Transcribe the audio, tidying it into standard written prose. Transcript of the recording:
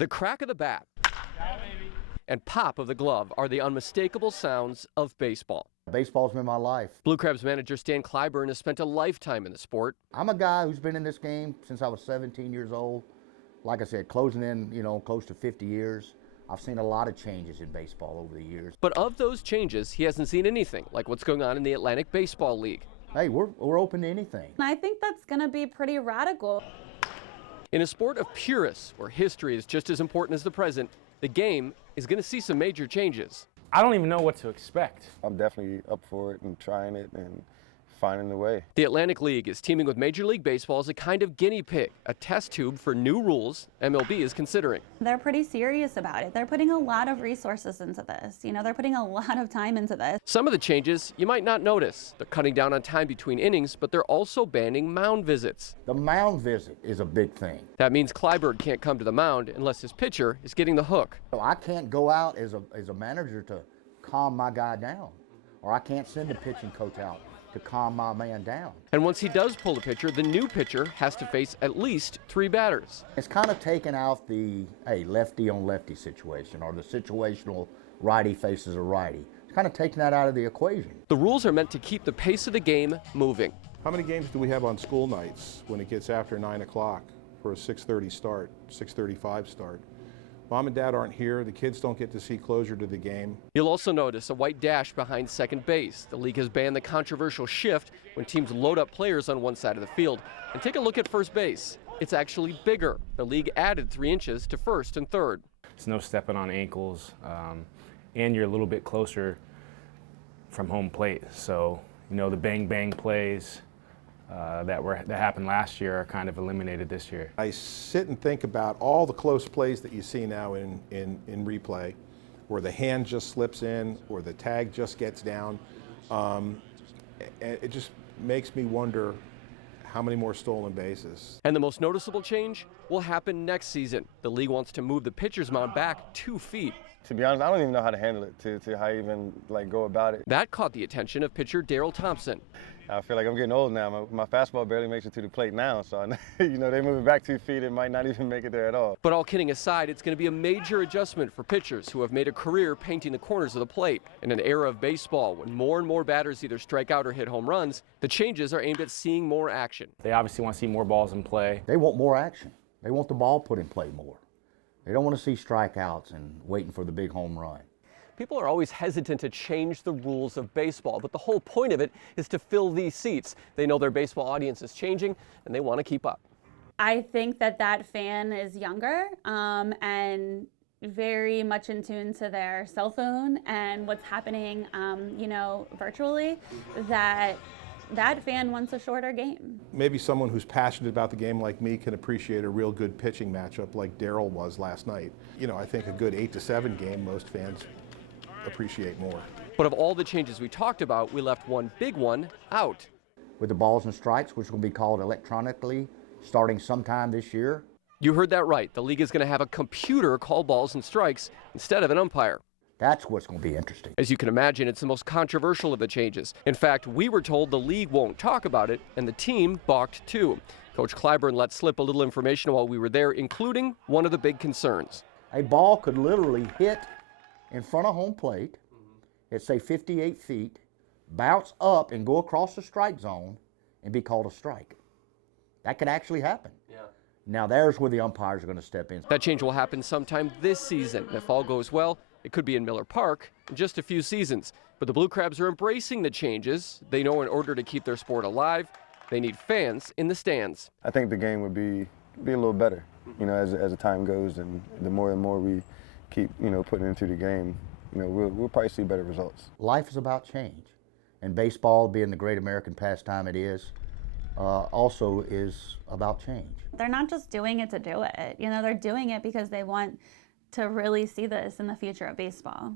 The crack of the bat and pop of the glove are the unmistakable sounds of baseball. Baseball's been my life. Blue Crabs manager Stan Clyburn has spent a lifetime in the sport. I'm a guy who's been in this game since I was 17 years old. Like I said, closing in, close to 50 years. I've seen a lot of changes in baseball over the years. But of those changes, he hasn't seen anything like what's going on in the Atlantic Baseball League. Hey, we're open to anything. I think that's going to be pretty radical. In a sport of purists, where history is just as important as the present, the game is going to see some major changes. I don't even know what to expect. I'm definitely up for it and trying it and finding the way. The Atlantic League is teaming with Major League Baseball as a kind of guinea pig, a test tube for new rules MLB is considering. They're pretty serious about it. They're putting a lot of resources into this. They're putting a lot of time into this. Some of the changes you might not notice. They're cutting down on time between innings, but they're also banning mound visits. The mound visit is a big thing. That means Clyburn can't come to the mound unless his pitcher is getting the hook. So I can't go out as a manager to calm my guy down, or I can't send the pitching coach out to calm my man down. And once he does pull the pitcher, the new pitcher has to face at least 3 batters. It's kind of taken out the lefty on lefty situation, or the situational righty faces a righty. It's kind of taken that out of the equation. The rules are meant to keep the pace of the game moving. How many games do we have on school nights when it gets after 9 o'clock for a 6:30 start, 6:35 start? Mom and Dad aren't here. The kids don't get to see closure to the game. You'll also notice a white dash behind second base. The league has banned the controversial shift when teams load up players on one side of the field. And take a look at first base. It's actually bigger. The league added 3 inches to first and third. It's no stepping on ankles, and you're a little bit closer from home plate. So, the bang-bang plays that happened last year are kind of eliminated this year. I sit and think about all the close plays that you see now in replay, where the hand just slips in or the tag just gets down. And it just makes me wonder how many more stolen bases. And the most noticeable change will happen next season. The league wants to move the pitcher's mound back 2 feet. To be honest, I don't even know how to handle it, to how you even go about it. That caught the attention of pitcher Daryl Thompson. I feel like I'm getting old now. My fastball barely makes it to the plate now, so they move it back 2 feet, it might not even make it there at all. But all kidding aside, it's going to be a major adjustment for pitchers who have made a career painting the corners of the plate. In an era of baseball, when more and more batters either strike out or hit home runs, the changes are aimed at seeing more action. They obviously want to see more balls in play. They want more action. They want the ball put in play more. They don't want to see strikeouts and waiting for the big home run. People are always hesitant to change the rules of baseball, but the whole point of it is to fill these seats. They know their baseball audience is changing, and they want to keep up. I think that fan is younger and very much in tune to their cell phone and what's happening, virtually, that fan wants a shorter game. Maybe someone who's passionate about the game like me can appreciate a real good pitching matchup like Daryl was last night. I think a good 8-7 game, most fans appreciate more. But of all the changes we talked about, we left one big one out. With the balls and strikes, which will be called electronically starting sometime this year. You heard that right. The league is going to have a computer call balls and strikes instead of an umpire. That's what's going to be interesting. As you can imagine, it's the most controversial of the changes. In fact, we were told the league won't talk about it, and the team balked too. Coach Clyburn let slip a little information while we were there, including one of the big concerns. A ball could literally hit in front of home plate, at say 58 feet, bounce up and go across the strike zone and be called a strike. That could actually happen. Yeah. Now there's where the umpires are going to step in. That change will happen sometime this season. If all goes well, it could be in Miller Park in just a few seasons. But the Blue Crabs are embracing the changes. They know in order to keep their sport alive, they need fans in the stands. I think the game would be a little better, as the time goes, and the more and more we keep, putting into the game, we'll probably see better results. Life is about change, and baseball, being the great American pastime it is, also is about change. They're not just doing it to do it. They're doing it because they want to really see this in the future of baseball.